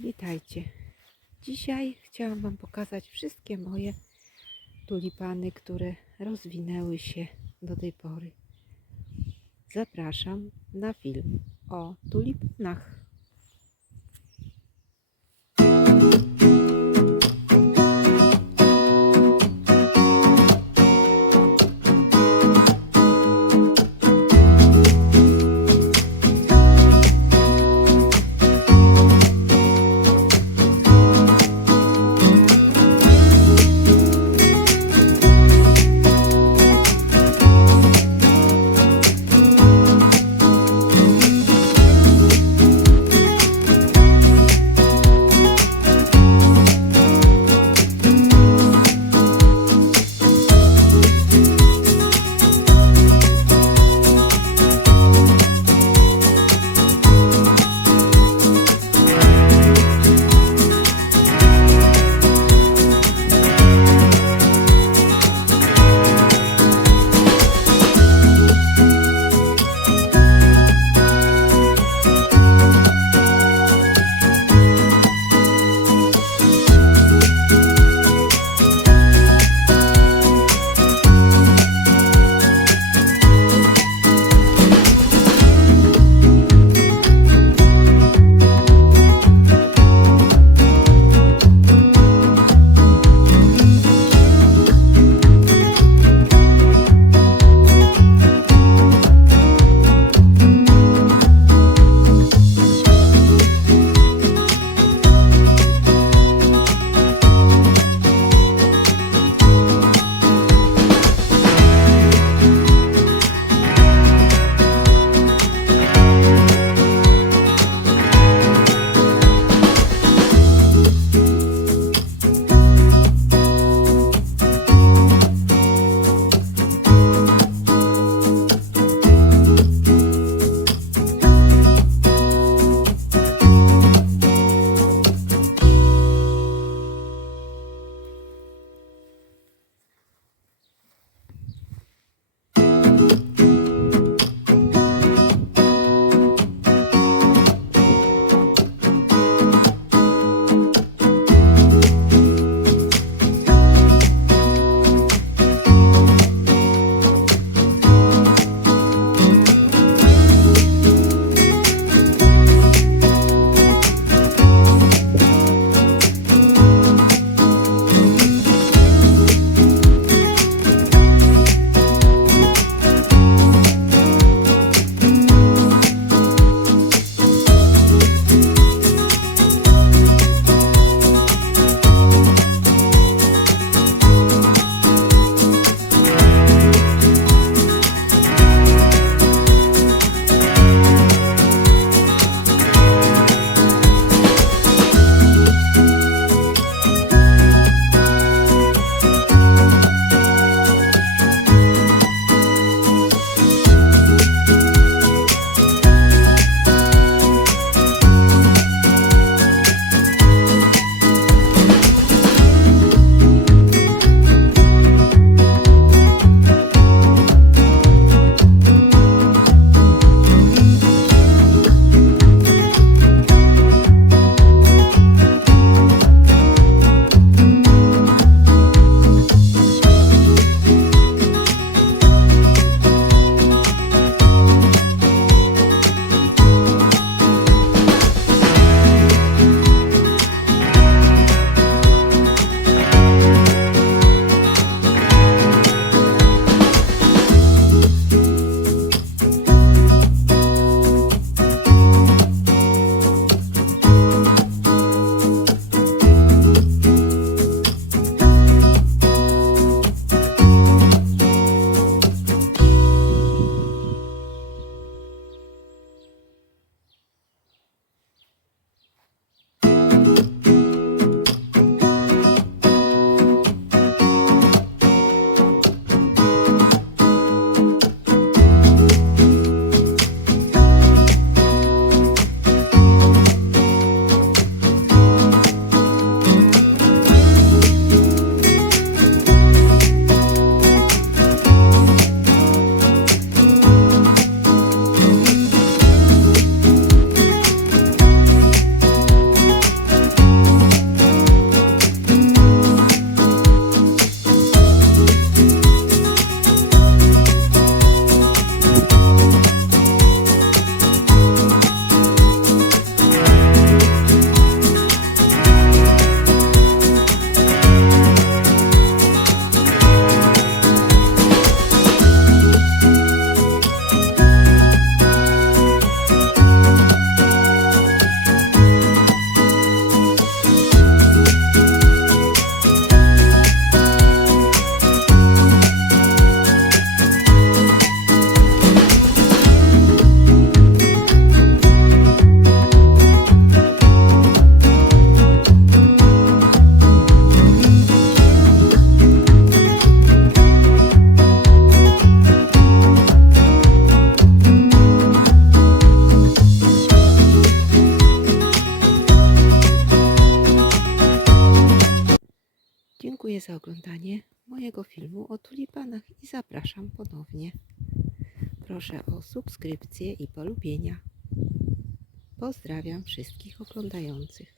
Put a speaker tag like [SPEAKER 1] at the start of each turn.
[SPEAKER 1] Witajcie. Dzisiaj chciałam Wam pokazać wszystkie moje tulipany, które rozwinęły się do tej pory. Zapraszam na film o tulipanach. Za oglądanie mojego filmu o tulipanach i zapraszam ponownie. Proszę o subskrypcję i polubienia. Pozdrawiam wszystkich oglądających.